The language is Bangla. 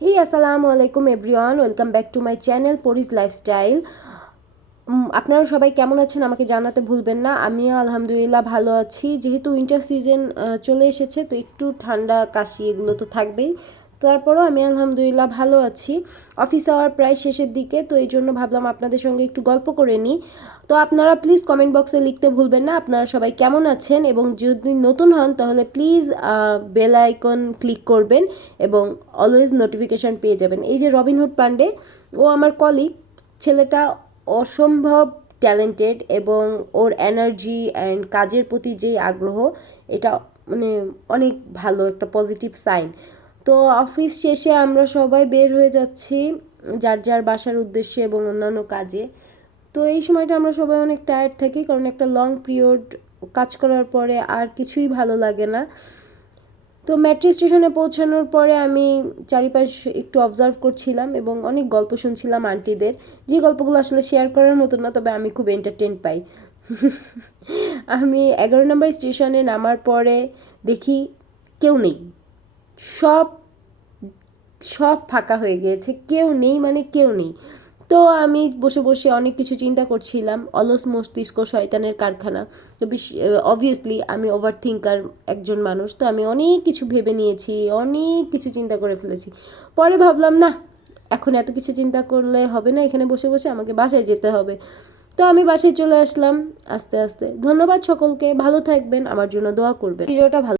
Hey, assalamu alaikum everyone. Welcome back to my channel Pori's Lifestyle. আপনারা সবাই কেমন আছেন আমাকে জানাতে ভুলবেন না। আমিও আলহামদুলিল্লাহ ভালো আছি। যেহেতু উইন্টার সিজন চলে এসেছে, তো একটু ঠান্ডা কাশি এগুলো তো থাকবেই। তারপরেও আমি আলহামদুলিল্লাহ ভালো আছি। অফিস আওয়ার প্রায় শেষের দিকে, তো এই জন্য ভাবলাম আপনাদের সঙ্গে একটু গল্প করে নিই। তো আপনারা প্লিজ কমেন্ট বক্সে লিখতে ভুলবেন না আপনারা সবাই কেমন আছেন, এবং যদি নতুন হন তাহলে প্লিজ বেল আইকন ক্লিক করবেন এবং অলওয়েজ নোটিফিকেশান পেয়ে যাবেন। এই যে রবিনহুড পান্ডে, ও আমার কলিগ, ছেলেটা অসম্ভব ট্যালেন্টেড, এবং ওর এনার্জি অ্যান্ড কাজের প্রতি যেই আগ্রহ, এটা মানে অনেক ভালো একটা পজিটিভ সাইন। তো অফিস শেষে আমরা সবাই বের হয়ে যাচ্ছি যার যার বাসার উদ্দেশ্যে এবং অন্যান্য কাজে। তো এই সময়টা আমরা সবাই অনেক টায়ার্ড থাকি, কারণ একটা লং পিরিয়ড কাজ করার পরে আর কিছুই ভালো লাগে না। তো মেট্রো স্টেশনে পৌঁছানোর পরে আমি চারিপাশ একটু অবজার্ভ করছিলাম এবং অনেক গল্প শুনছিলাম আন্টিদের, যে গল্পগুলো আসলে শেয়ার করার মতো না, তবে আমি খুব এন্টারটেন পাই। আমি 11 নম্বর স্টেশনে নামার পরে দেখি কেউ নেই, সব সব ফাঁকা হয়ে গিয়েছে, কেউ নেই মানে কেউ নেই। তো আমি বসে বসে অনেক কিছু চিন্তা করছিলাম, অলস মস্তিষ্ক শয়তানের কারখানা। তো অবভিয়াসলি আমি ওভার থিঙ্কার একজন মানুষ, তো আমি অনেক কিছু ভেবে নিয়েছি, অনেক কিছু চিন্তা করে ফেলেছি। পরে ভাবলাম না, এখন এত কিছু চিন্তা করলে হবে না, এখানে বসে বসে আমাকে বাসায় যেতে হবে। তো আমি বাসায় চলে আসলাম আস্তে আস্তে। ধন্যবাদ সকলকে, ভালো থাকবেন, আমার জন্য দোয়া করবেন। ভিডিওটা ভালো